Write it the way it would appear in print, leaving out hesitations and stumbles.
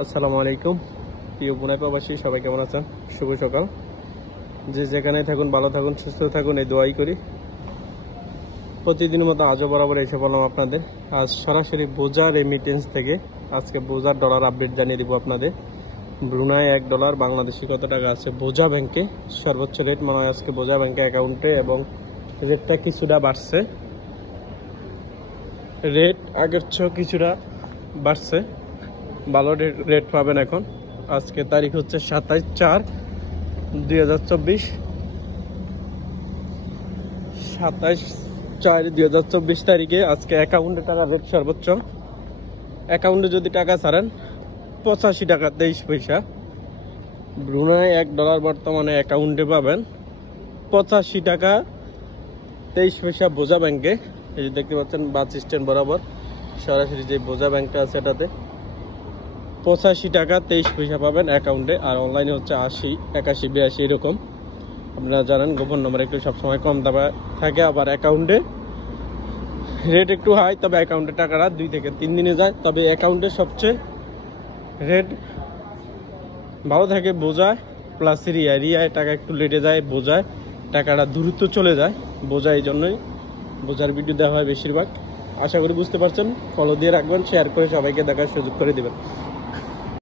আসসালামু আলাইকুম প্রিয় পুনাই প্রবাসী, সবাই কেমন আছেন? শুভ সকাল। যে যেখানে থাকুন ভালো থাকুন, সুস্থ থাকুন, এই দোয়াই করি। প্রতিদিনের মতো আজও বরাবর এসে বললাম আপনাদের। আজ সরাসরি বোঝা রেমিটেন্স থেকে আজকে বোঝার ডলার আপডেট জানিয়ে দিব আপনাদের। ব্রুনাই $1 বাংলাদেশি কত টাকা আছে বোঝা ব্যাংকে। সর্বোচ্চ রেট মনে হয় আজকে বোঝা ব্যাংকে অ্যাকাউন্টে, এবং রেটটা কিছুটা বাড়ছে। রেট আগের চেয়ে কিছুটা বাড়ছে, ভালো রেট পাবেন এখন। আজকে তারিখ হচ্ছে 27/4/2024, 27/4/2024 তারিখে আজকে অ্যাকাউন্টে টাকা রেট সর্বোচ্চ। অ্যাকাউন্টে যদি টাকা ছাড়েন 85 টাকা 23 পয়সা। ব্রুনাই $1 বর্তমানে অ্যাকাউন্টে পাবেন 85 টাকা 23 পয়সা বোঝা ব্যাংকে। এই যে দেখতে পাচ্ছেন বাস স্ট্যান্ড বরাবর সরাসরি যে বোঝা ব্যাংকটা আছে এটাতে 85 টাকা 23 পয়সা পাবেন অ্যাকাউন্টে। আর অনলাইনে হচ্ছে 80, 81, 82 এরকম। আপনারা জানেন গোপন নম্বর একটু সবসময় কম দামে থাকে, আবার অ্যাকাউন্টে রেট একটু হাই, তবে অ্যাকাউন্টে টাকাটা 2 থেকে 3 দিনে যায়। তবে অ্যাকাউন্টে সবচেয়ে রেট ভালো থাকে বোঝায় প্লাস রিয়ায় টাকা একটু লেটে যায়, বোঝায় টাকাটা দ্রুত চলে যায়। বোঝায় এই জন্যই বোঝার ভিডিও দেওয়া হয় বেশিরভাগ। আশা করি বুঝতে পারছেন। ফলো দিয়ে রাখবেন, শেয়ার করে সবাইকে দেখার সুযোগ করে দেবেন।